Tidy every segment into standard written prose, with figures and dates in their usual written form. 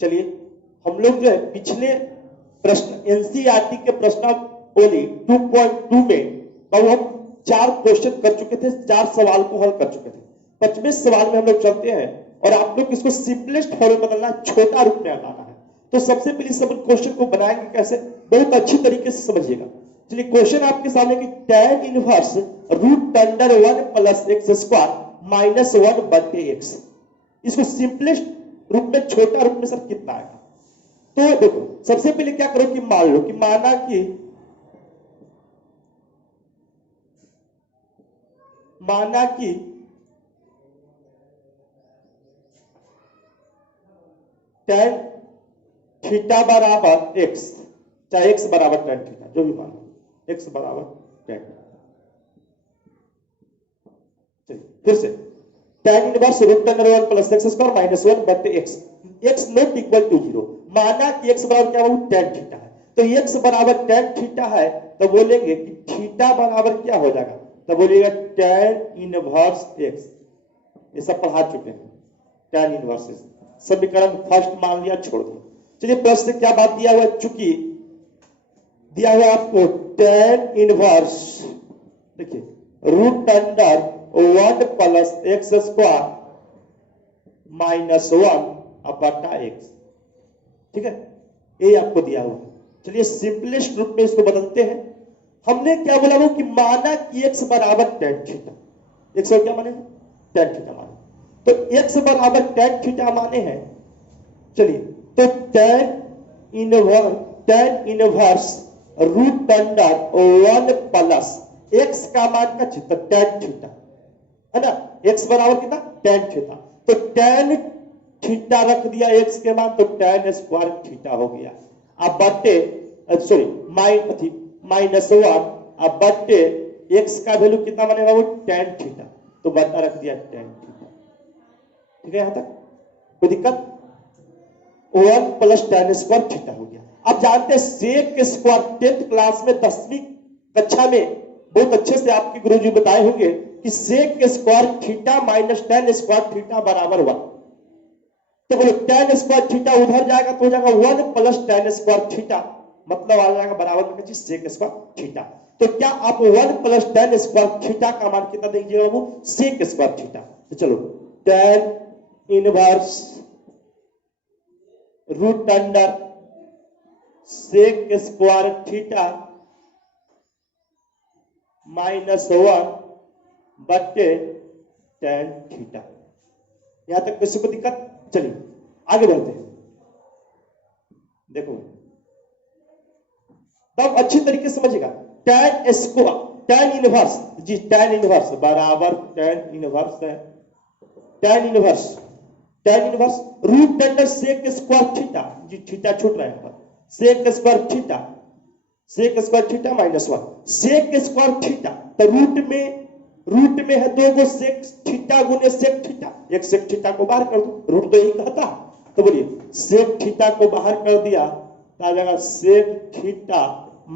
चलिए हम लोग जो है पिछले प्रश्न एनसीईआरटी के प्रश्नावली 2.2 में बाबू हम 4 क्वेश्चन कर चुके थे, 4 सवाल को हल कर चुके थे। 5वें सवाल में हम लोग चलते हैं और आप लोग इसको सिंपलेस्ट फॉर्म में बदलना, छोटा रूप में लाना है। तो सबसे पहले सब क्वेश्चन को बनाएंगे कैसे, बहुत अच्छी तरीके से समझिएगा। चलिए क्वेश्चन आपके सामने कि tan inverse root under 1 plus x square minus 1 बटे एक्स, इसको सिंपलेस्ट रूप में, छोटा रूप में सर कितना आएगा। तो देखो सबसे पहले क्या करो कि मान लो कि माना कि tan थीटा बराबर एक्स, चाहे एक्स बराबर tan थीटा, जो भी मान लो एक्स बराबर tan। चलिए फिर से tan inverse root under 1 plus x square minus 1 बटे x, x not equal to 0। माना कि एक्स बराबर क्या हो, tan थीटा है। तो एक्स बराबर tan थीटा है तो बोलेंगे कि थीटा बराबर क्या हो जाएगा, तो बोलिएगा tan इनवर्स एक्स। ये सब पढ़ा चुके हैं, tan इनवर्स एक्स। समीकरण फर्स्ट मान लिया, छोड़ दिया। चलिए प्रश्न से क्या बात दिया हुआ, चूंकि दिया हुआ आपको tan इनवर्स, देखिए root under 1 plus x square minus 1 बटा एक्स, ठीक है, ये आपको दिया हुआ। चलिए सिंपलेस्ट रूप में इसको बदलते हैं। हमने क्या बोला वो कि माना कि एक्स बराबर tan थीटा, एक्स क्या माने, tan थीटा माने, तो एक्स बराबर tan थीटा माने हैं। चलिए तो tan inverse root under 1 plus x का मान का चित्र tan थीटा है ना, एक्स बराबर कितना, tan थीटा। तो tan थीटा रख दिया एक्स के मान, तो tan स्क्वायर थीटा हो गया। अब बटे सॉरी माइनस 1 अब बटे एक्स का वैल्यू कितना बनेगा, वो tan थीटा, तो बटा रख दिया tan थीटा। ठीक है, यहां तक कोई दिक्कत, 1 प्लस tan स्क्वायर थीटा हो गया। अब जानते हैं सेक स्क्वायर 10th क्लास में 10वीं कक्षा में बहुत अच्छे से आपके गुरुजी बताए होंगे कि sec square theta minus tan square theta बराबर 1। तो बोलो tan स्क्वायर थीटा उधर जाएगा तो हो जाएगा 1 प्लस tan स्क्वायर थीटा, मतलब आ जाएगा बराबर में सेक स्क्वायर थीटा। तो क्या आप 1 प्लस tan स्क्वायर थीटा का मान कितना दीजिएगा, वो सेक स्क्वायर थीटा। तो चलो tan inverse root under sec square theta minus 1 बटे tan थीटा। यहां तक किसी को दिक्कत, चलिए आगे बढ़ते हैं। देखो तब अच्छी तरीके से समझिएगा, tan स्क्वायर tan इनवर्स जी, tan इनवर्स बराबर tan इनवर्स है, tan inverse root under sec square theta जी, थीटा छूट रहा है यहाँ पर, sec square theta minus 1 sec square theta. तो रूट में है 2 गो सेक थीटा गुने सेक थीटा, एक सेक थीटा को बाहर कर दो, रूट तो यही कहता। तो बोलिए सेक थीटा को बाहर कर दिया तो आ जाएगा सेक थीटा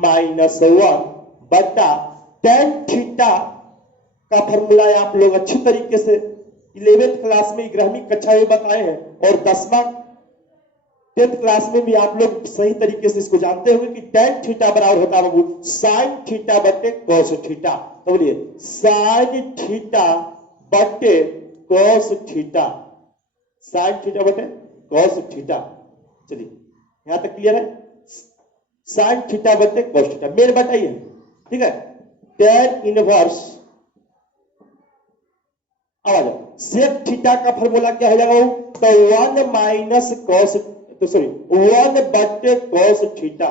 माइनस 1 बटा tan थीटा का फॉर्मूला आप लोग अच्छी तरीके से 11th क्लास में 11वीं कक्षा में बताए हैं, और 10th क्लास में भी आप लोग सही तरीके से इसको जानते होंगे कि tan थीटा बराबर होता है बाबू sin थीटा बटे cos थीटा। तो बोलिए sin थीटा बटे cos थीटा, sin थीटा बटे cos थीटा। चलिए यहां तक क्लियर है, sin थीटा बटे cos थीटा मेन बताइए, ठीक है। tan इनवर्स आ जाओ, सेक थीटा का फॉर्मूला क्या हो जाएगा, तो 1 माइनस cos, तो सॉरी 1 बटे cos थीटा,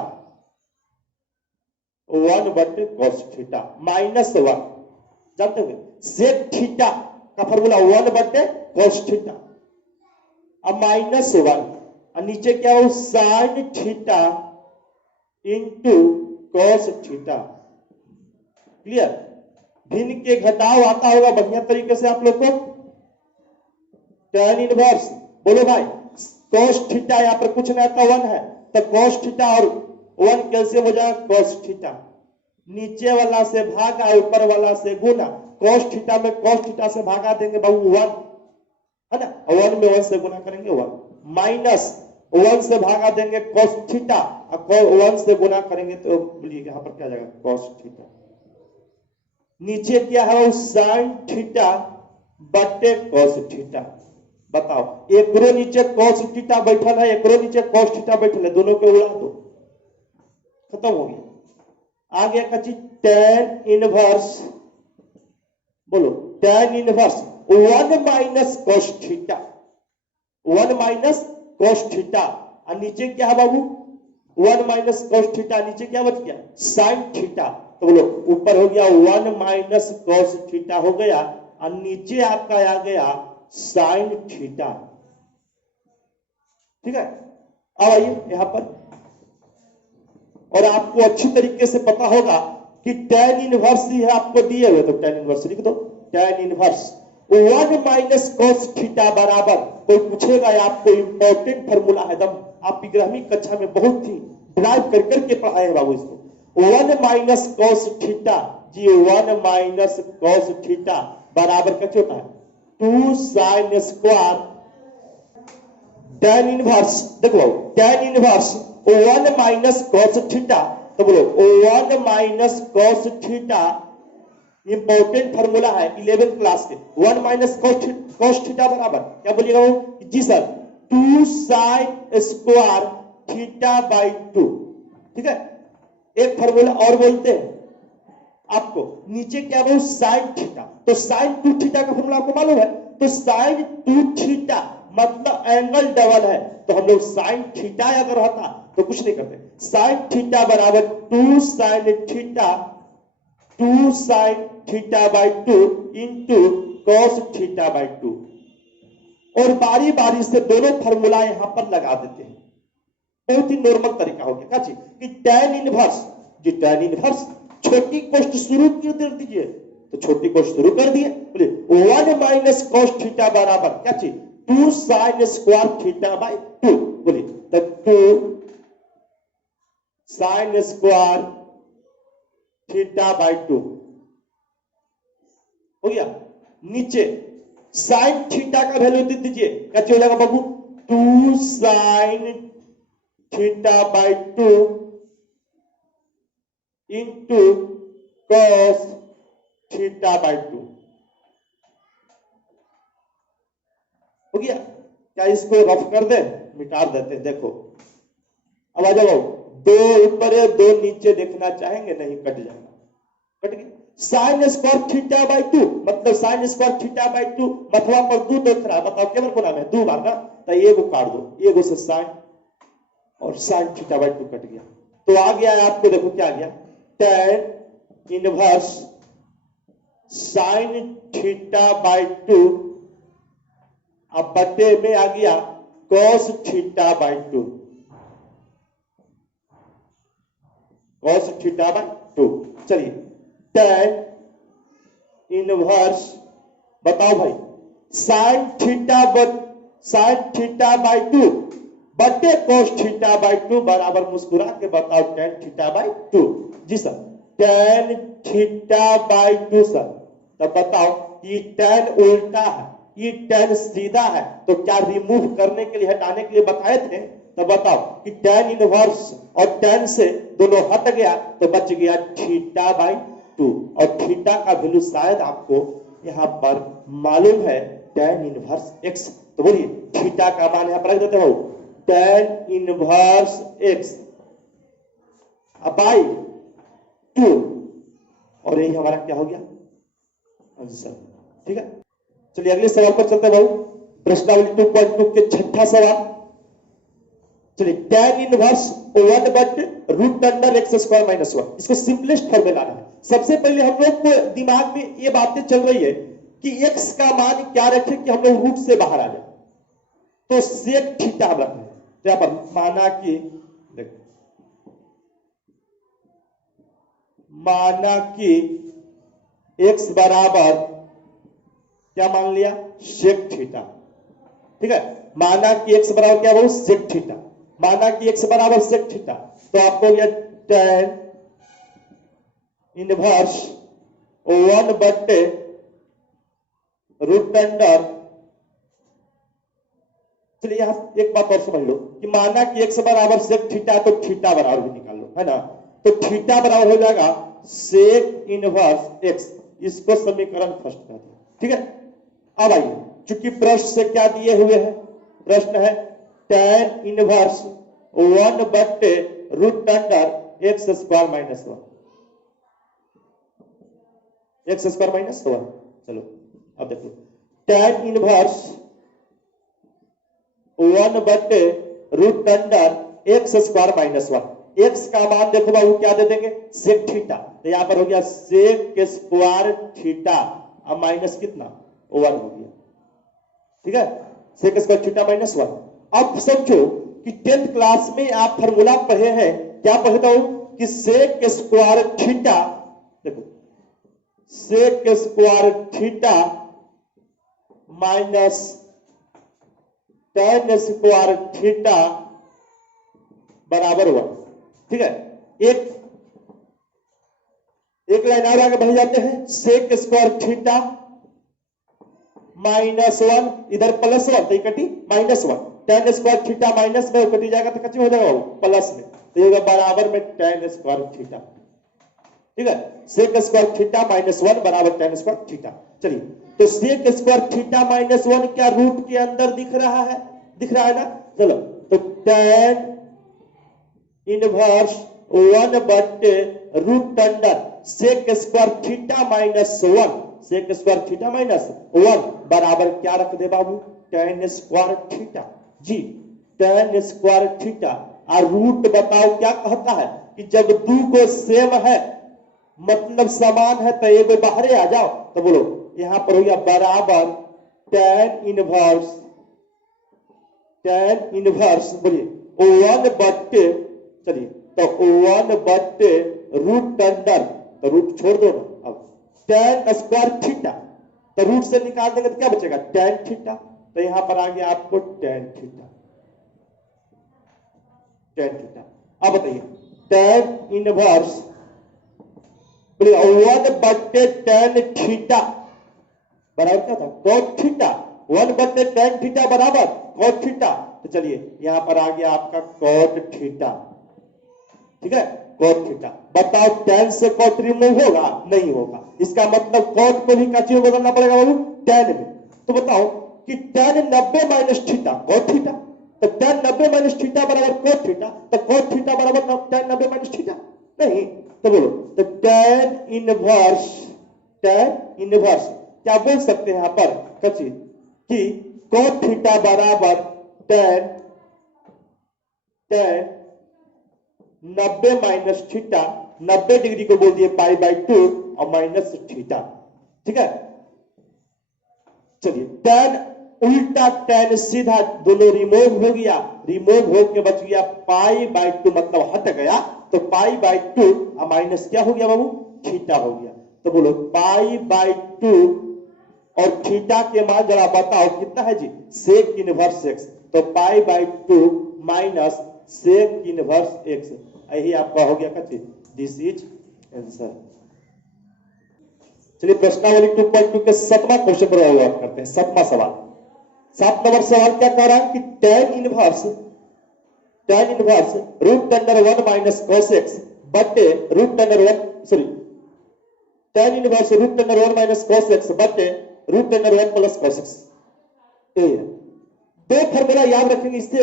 1 बटे cos थीटा माइनस 1, जानते होंगे सेक थीटा का फॉर्मूला 1 बटे cos थीटा, अब माइनस 1 और नीचे क्या हो sin theta into cos theta. Clear, भिन्न के घटाव आता होगा बढ़िया तरीके से आप लोग को। tan इनवर्स बोलो भाई cos थीटा, यहां पर कुछ नहीं आता 1 है, तो cos थीटा और 1 कैसे हो जाएगा cos थीटा, नीचे वाला से भागा ऊपर वाला से गुना, cos थीटा में cos थीटा से भागा देंगे बाबू 1 है ना, 1 में 1 से गुना करेंगे 1 माइनस वन से भागा देंगे cos थीटा, और वन से गुना करेंगे तो बोलिए यहां पर क्या आ जाएगा cos थीटा। नीचे क्या है वो sin थीटा बटे cos थीटा। बताओ एक रो नीचे cos थीटा बैठल है, एक रो नीचे cos थीटा बैठल है, दोनों के उड़ा दो, खत्म हो गया। आ गया का चीज tan इनवर्स, बोलो tan inverse 1 minus cos theta, 1 minus cos theta, और नीचे क्या है बाबू 1 माइनस cos थीटा, नीचे क्या बच गया sin थीटा। तो बोलो ऊपर हो गया 1 माइनस cos थीटा हो गया, और नीचे आपका आ गया sin थीटा। ठीक है, अब आइए यहां पर, और आपको अच्छी तरीके से पता होगा कि tan इनवर्स ही है आपको दिए हुए, तो tan इनवर्स लिख दो। tan inverse 1 minus cos theta बराबर, कोई पूछेगा आपको इंपॉर्टेंट फॉर्मूला है, एकदम आप 11वीं कक्षा में बहुत ही ड्राइव कर करके पढ़ाए हैं बाबू इसको। 1 माइनस cos थीटा जी, 1 माइनस cos थीटा बराबर कैसे होता है 2 sin स्क्वायर tan इनवर्स। देखो tan inverse 1 minus cos theta, तो बोलो 1 minus cos theta important formula है 11th क्लास के। 1 माइनस cos थीटा बराबर क्या बोलिएगा वो जी sir 2 sin square theta by 2। ठीक है, एक फॉर्मूला और बोलते हैं आपको, नीचे क्या वो sin थीटा, तो sin 2 थीटा का फॉर्मूला आपको मालूम है, तो sin 2 थीटा मतलब एंगल डबल है, तो हम लोग sin थीटा अगर रहता तो कुछ नहीं करते, sin थीटा बराबर 2 sin theta 2 sin theta by 2 into cos theta by 2, और बारी बारी से दोनों फॉर्मूला यहां पर लगा देते हैं। बहुत ही नॉर्मल तरीका हो गया क्या कि tan इनवर्स जी, tan इनवर्स छोटी कोष्ट शुरू कर दीजिए, तो छोटी कोष्ट शुरू कर दिए, बोलिए 1 माइनस cos थीटा बराबर क्या चीज 2 sin स्क्वायर थीटा बाई 2, बोलिए तो 2 sin स्क्वायर थीटा बाई 2 हो गया। नीचे sin थीटा का वैल्यू दे दीजिए, क्या हो जाएगा बाबू 2 sin theta by 2 into cos theta by 2 हो गया। क्या इसको रफ कर दे, मिटा देते हैं, देखो अब आ जाओ, दो ऊपर है दो नीचे देखना चाहेंगे, नहीं कट जाएगा, कट गया। साइन स्क्वायर थीटा बाई 2 मतलब साइन स्क्वायर थीटा बाई 2 मतलब पर 2 देख रहा है, बताओ केवल को नाम है 2 बार ना, तो ये को काट दो, ये को से साइन और साइन थीटा बाई 2 कट गया, तो आ गया है आपको, देखो क्या आ गया tan inverse sine theta by 2, अब बटे में आ गया cos theta by 2, cos theta by 2। चलिए tan इनवर्स बताओ भाई साइन थीटा बाई 2 बटे cos थीटा बाई 2 बराबर मुस्कुरा के बताओ tan थीटा बाई 2 जी sir, tan theta by 2 sir, तब बताओ ये tan उल्टा है, ये tan सीधा है, तो क्या रिमूव करने के लिए हटाने के लिए बताए थे, तो बताओ कि tan इनवर्स और tan से दोनों हट गया तो बच गया थीटा बाई 2, और थीटा का वैल्यू शायद आपको यहां पर मालूम है tan इनवर्स x, तो बोलिए थीटा का मान यहां पर रख देते हो tan इनवर्स x बाई 2, और यही हमारा क्या हो गया आंसर। ठीक है, चलिए अगले सवाल पर चलते हैं, प्रश्नावली 2.2 के छठा सवाल। चलिए tan इनवर्स 1 बट root under x square minus 1, इसको सिंपलेस्ट फॉर्म में लाना है। सबसे पहले हम लोग को दिमाग में ये बातें चल रही है कि x का मान क्या रखे कि हम लोग रूट से बाहर आ जाए, तो सेक थीटा हम रखें, तो यहां पर माना कि x बराबर क्या मान लिया सेक थीटा। ठीक है, माना कि x बराबर क्या हो सेक थीटा, माना कि x बराबर सेक थीटा, तो आपको यह tan इनवर्स 1 बटे रूट अंडर चलिए यहां एक बात और समझ लो कि माना कि x बराबर सेक थीटा तो थीटा बराबर भी निकाल लो, है ना। तो थीटा बराबर हो जाएगा सेक इनवर्स x, इसको समीकरण फर्स्ट कर दिया, ठीक है। अब आइए, चूंकि प्रश्न से क्या दिए हुए हैं, प्रश्न है tan इनवर्स 1/√अंडर x square minus 1, x square minus 1। चलो अब देखो tan इनवर्स 1/√अंडर x स्क्वायर माइनस 1, x का मान देखो बाबू क्या दे देंगे, सेक थीटा, तो यहां पर हो गया सेक स्क्वायर थीटा, अब माइनस कितना 1 हो गया, ठीक है, सेक स्क्वायर थीटा माइनस 1। अब समझो कि 10th क्लास में आप फार्मूला पढ़े हैं, क्या पढ़ता हूं कि सेक स्क्वायर थीटा, देखो sec square theta minus tan square theta बराबर 1, ठीक है। एक लाइन और आगे बढ़ जाते हैं, सेक स्क्वायर थीटा माइनस 1, इधर प्लस 1 तो कटी minus 1, tan square theta minus में कटी जाएगा तो कच्ची हो जाएगा प्लस में, तो ये बराबर में tan स्क्वायर थीटा, ठीक है। सेक स्क्वायर थीटा माइनस 1 बराबर tan स्क्वायर थीटा। चलिए तो सेक स्क्वायर थीटा माइनस 1 क्या रूट के अंदर दिख रहा है, दिख रहा है ना। चलो तो tan इनवर्स 1/√अंडर sec square theta minus 1, sec square theta minus 1 बराबर क्या रख दे बाबू, tan स्क्वायर थीटा, जी tan स्क्वायर थीटा। और रूट बताओ क्या कहता है कि जब दो को सेम है मतलब समान है तो ये बाहर आ जाओ, तो बोलो यहां पर हो गया बराबर tan इनवर्स बोलिए 1/, चलिए तो 1/√अंडर, तो रूट छोड़ दो ना, अब tan स्क्वायर थीटा, तो रूट से निकाल देंगे तो क्या बचेगा tan थीटा, तो यहां पर आ गया आपको tan थीटा, tan थीटा। अब बताइए tan इनवर्स 1/tan थीटा बराबर क्या था cot थीटा, 1/tan थीटा बराबर cot थीटा, तो चलिए यहां पर आ गया आपका cot थीटा, ठीक है, cot थीटा। बताओ tan से cot रिमूव होगा, नहीं होगा, इसका मतलब cot को भी काची में बदलना पड़ेगा बाबू tan में। तो बताओ कि tan 90 minus theta cot theta, तो tan 90 माइनस थीटा बराबर cot थीटा, तो cot थीटा बराबर tan 90 माइनस थीटा नहीं, तो बोलो तो tan इनवर्स क्या बोल सकते हैं यहां पर कच्ची कि cot थीटा बराबर tan 90 माइनस थीटा, 90 डिग्री को बोल दिए π/2 और माइनस थीटा, ठीक है। चलिए tan उल्टा tan सीधा दोनों रिमूव हो गया, रिमूव होके बच गया π/2 मतलब हट गया, तो π/2 और माइनस क्या हो गया बाबू थीटा हो गया, तो बोलो π/2 और थीटा के मान जरा बताओ कितना है जी सेक इनवर्स x, तो π/2 माइनस सेक इनवर्स x, यही आपका हो गया कच्ची, दिस इज आंसर। चलिए प्रश्नावली 2.2 के 7वां क्वेश्चन पर बात करते हैं, 7वां सवाल। 7 नंबर सवाल क्या कह रहा है कि tan inverse √1 minus cos x बटे tan inverse √1 minus cos x बटे √1 प्लस cos x। दो फॉर्मूला याद रखेंगे, इससे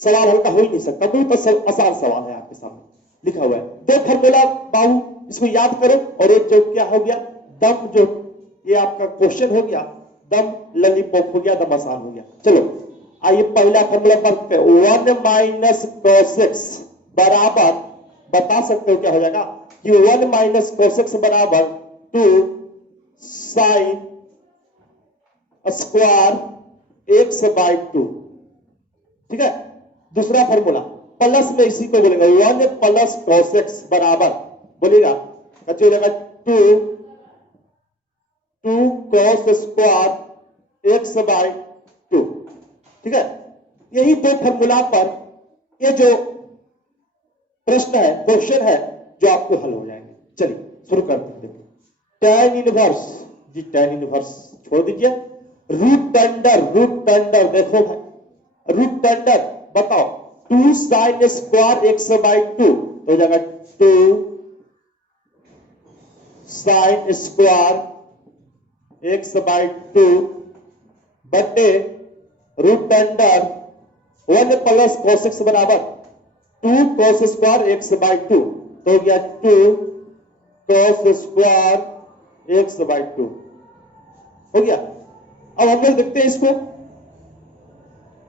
सवाल हल्का हो ही नहीं सकता, बहुत आसान सवाल है आपके सामने लिखा हुआ है। दो फॉर्मूला बाबू इसको याद करो, और एक जो क्या हो गया दम, जो ये आपका क्वेश्चन हो गया दम लॉलीपॉप हो गया, दम आसान हो गया। चलो आइए पहला फॉर्मूला पढ़ते हैं, 1 माइनस cos x बराबर, बता सकते हो क्या हो जाएगा कि 1 माइनस cos x बराबर 2 sin स्क्वायर x/2, ठीक है। दूसरा फॉर्मूला प्लस में इसी को बोलेगा 1 प्लस cos x बराबर बोलेगा हो जाएगा 2 cos स्क्वायर x/2, ठीक है। यही दो फॉर्मूला पर ये जो प्रश्न है क्वेश्चन है जो आपको हल हो जाएंगे। चलिए शुरू करते हैं। tan इनवर्स, जी tan इनवर्स छोड़ दीजिए, रूट अंडर देखो भाई रूट अंडर बताओ 2 साइन स्क्वायर एक्स बाई 2 तो हो जाएगा 2 साइन स्क्वायर एक्स बाई 2 बटे root under 1 plus cos x बराबर 2 cos स्क्वायर एक्स बाई 2 तो हो गया 2 cos स्क्वायर एक्स बाई 2 हो गया। अब हम लोग देखते हैं इसको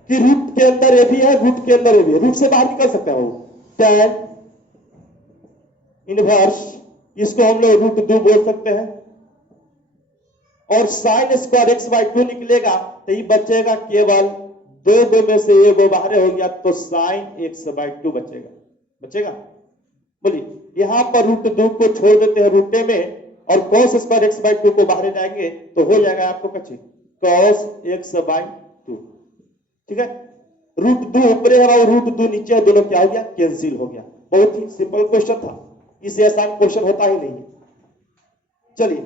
कि रूट के अंदर ये भी है, रूट के अंदर ये भी है, रूट से बाहर निकल सकता है वो tan इनवर्स, इसको हम लोग रूट 2 बोल सकते हैं, और साइन स्क्वायर एक्स बाई 2 निकलेगा तो ये बचेगा केवल दो में से एक बाहर हो गया तो साइन एक्स बाई 2 बचेगा। बोलिए यहां पर रूट 2 को छोड़ देते हैं रूटे में और cos स्क्वायर एक्स बाई 2 को बाहर जाएंगे तो हो जाएगा आपको कच्ची cos एक्स बाई 2। ठीक है, रूट 2 ऊपर है और रूट 2 नीचे है, दोनों क्या हो गया कैंसिल हो गया। बहुत ही सिंपल क्वेश्चन था, इससे आसान क्वेश्चन होता ही नहीं है। चलिए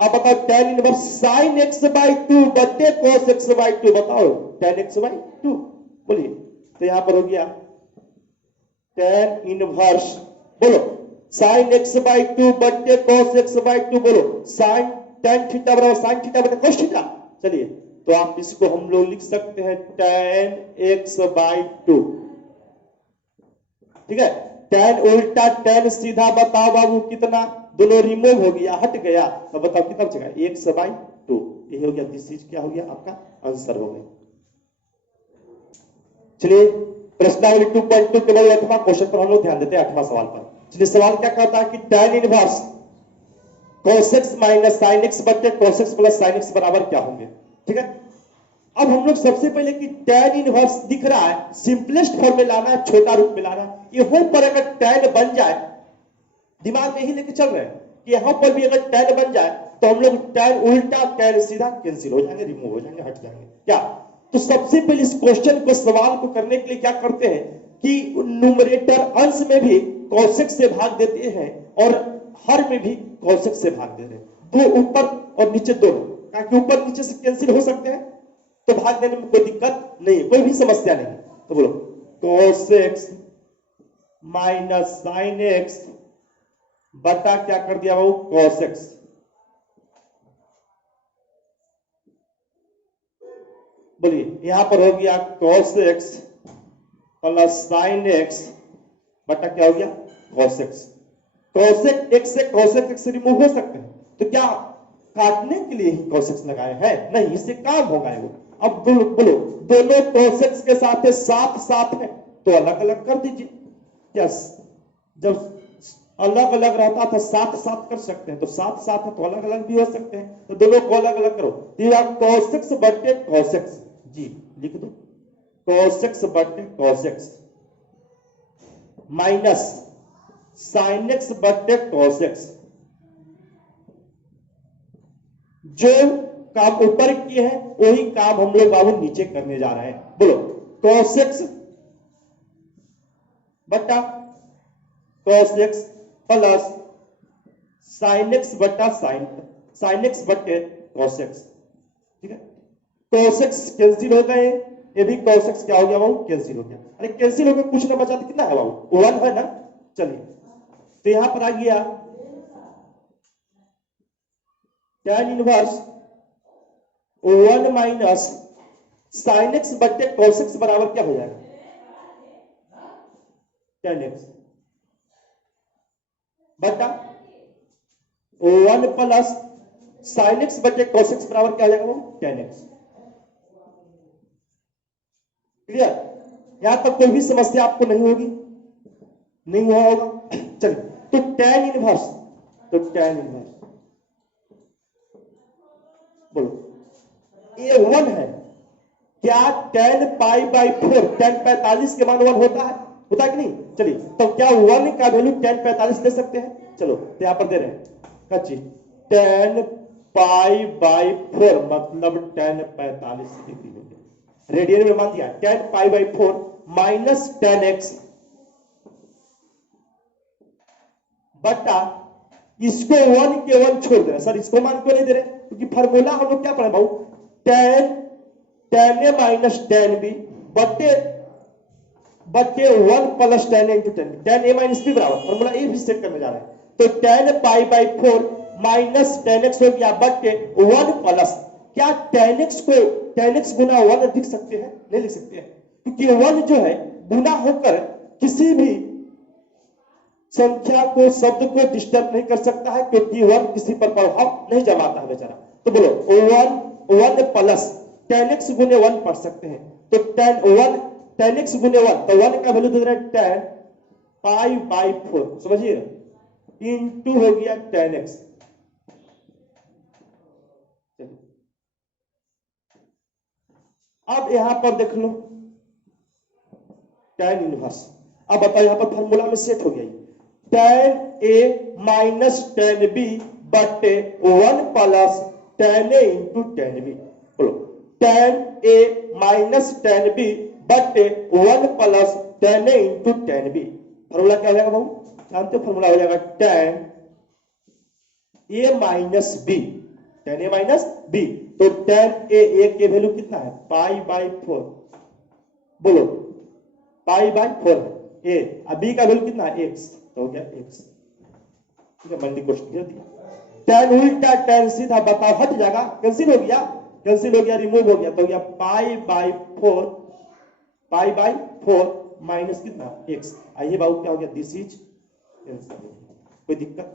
अब बताओ tan inverse sin x by 2 बटे cos x बाई 2 बताओ tan x बाई 2। बोलिए तो यहां पर हो गया tan इनवर्स बोलो sin x बाई 2 बटे cos x बाई 2 बोलो sin tan थीटा बराबर sin थीटा बटे cos थीटा। चलिए तो आप इसको हम लोग लिख सकते हैं tan x बाई 2। ठीक है, tan उल्टा tan सीधा बताओ बाबू कितना, दोनों रिमूव हो गया हट गया तो बताओ कितना बचेगा x बाई 2। ये हो गया, दिस इज क्या हो गया आपका आंसर हो गया। चलिए प्रश्नावली 2.2 के बाद 8वां क्वेश्चन पर हम लोग ध्यान देते हैं, 8वां सवाल पर। चलिए सवाल क्या कहता है कि tan inverse cos x minus sin x बटे cos x plus sin x बराबर क्या होंगे। ठीक है, अब हम लोग सबसे पहले कि tan इनवर्स दिख रहा है, सिंपलेस्ट फॉर्म में लाना है, छोटा रूप में लाना है। यहां पर अगर tan बन जाए, दिमाग में ही लेके चल रहे हैं कि यहां पर भी अगर tan बन जाए तो हम लोग tan उल्टा tan सीधा कैंसिल हो जाएंगे, रिमूव हो जाएंगे, हट जाएंगे क्या। तो सबसे पहले इस क्वेश्चन को सवाल को करने के लिए क्या करते हैं कि न्यूमरेटर अंश में भी cos x से भाग देते हैं और हर में भी cos x से भाग दे रहे हैं, दो ऊपर और नीचे दोनों, ताकि ऊपर नीचे से कैंसिल हो सकते हैं तो भाग देने में कोई दिक्कत नहीं, कोई भी समस्या नहीं। तो बोलो cos x minus sin x बटा क्या कर दिया वो cos x। बोलिए यहां पर हो गया cos x plus sin x बटा क्या हो गया cos x। cos x से cos x रिमूव हो सकते हैं, तो क्या काटने के लिए ही cos x लगाए हैं? नहीं, इससे काम होगा वो। अब बोलो दोनों cos x के साथ साथ है तो अलग अलग कर दीजिए। यस, जब अलग अलग रहता था साथ साथ कर सकते हैं, तो साथ साथ है तो अलग अलग भी हो सकते हैं, तो दोनों को अलग अलग करो। cos x बटे cos x जी लिख दो, cos x बटे cos x minus sin x बटे cos x। जो काम ऊपर किए हैं वही काम हम लोग बाबू नीचे करने जा रहे हैं। बोलो cos x बटा cos x plus sin x बटा sin x बटे cos x। ठीक है, cos x कैंसिल हो गए, ये भी cos x क्या हो गया बाबू कैंसिल हो गया। अरे कैंसिल हो गया, कुछ ना बचा तो कितना है बाबू 1 है ना। चलिए तो यहां पर आ गया tan inverse 1 minus sin x बटे cos x बराबर क्या हो जाएगा tan x बटा 1 प्लस sin x बटे cos x बराबर क्या हो जाएगा वो tan x। क्लियर, यहां तक कोई भी समस्या आपको नहीं होगी, नहीं हुआ होगा। चलिए तो tan इनवर्स बोलो ये 1 है, क्या tan पाई बाई 4 tan 45 के मान 1 होता है कि नहीं। चलिए तो क्या 1 का वैल्यू tan 45 दे सकते हैं। चलो तो यहां पर दे रहे हैं कच्ची tan पाई बाई 4 मतलब tan 45 डिग्री हो गया, रेडियन में मान दिया tan pi by 4 minus tan x बटा इसको 1 के 1 छोड़ दे रहे। सर इसको मान क्यों नहीं दे रहे, क्योंकि फार्मूला हम लोग क्या पढ़े भाऊ tan a minus tan b बट्टे बट्टे 1 plus tan into tan, tan a minus b बराबर, फॉर्मूला ए भी सेट करने जा रहे हैं, तो tan pi by 4 minus tan x हो गया बट्टे 1 प्लस, क्या टेन एक्स को टेन एक्स गुना 1 लिख सकते हैं? नहीं लिख सकते हैं, क्योंकि 1 जो है गुना होकर किसी भी संख्या को, शब्द को डिस्टर्ब नहीं कर सकता है, क्योंकि 1 किसी पर प्रभाव नहीं जमाता है बेचारा। तो बोलो 1 प्लस टेन एक्स गुने 1 पढ़ सकते हैं, तो टेन एक्स गुने 1, तो 1 का वैल्यू दे रहे हैं 10 पाई बाई 4, समझिए, इंटू हो गया टेन एक्स। अब यहां पर देख लो टेन इनवर्स, अब बताओ यहां पर फॉर्मूला में सेट हो गया, ten a minus ten B बटे 1 प्लस टेन ए इंटू टेन बी। बोलो ten a minus ten B बटे 1 प्लस टेन ए इंटू टेन बी। फॉर्मूला क्या हो जाएगा भाऊ? जानते हो फॉर्मूला हो जाएगा ten a minus B, ten a minus B, तो टेन ए के वैल्यू कितना है? पाई बाई 4, बोलो पाई बाई 4 है ए, बी का वैल्यू कितना है? एक्स, तो हो गया एक्स। ठीक है, मल्टी क्वेश्चन कर दिया, टेन उल्टा टेन सीधा, बताओ हट जाएगा, कैंसिल हो गया, कैंसिल हो गया, रिमूव हो गया, तो हो गया पाई बाई 4 माइनस कितना? एक्स। आइए बाबू क्या हो गया? दिस इज कोई दिक्कत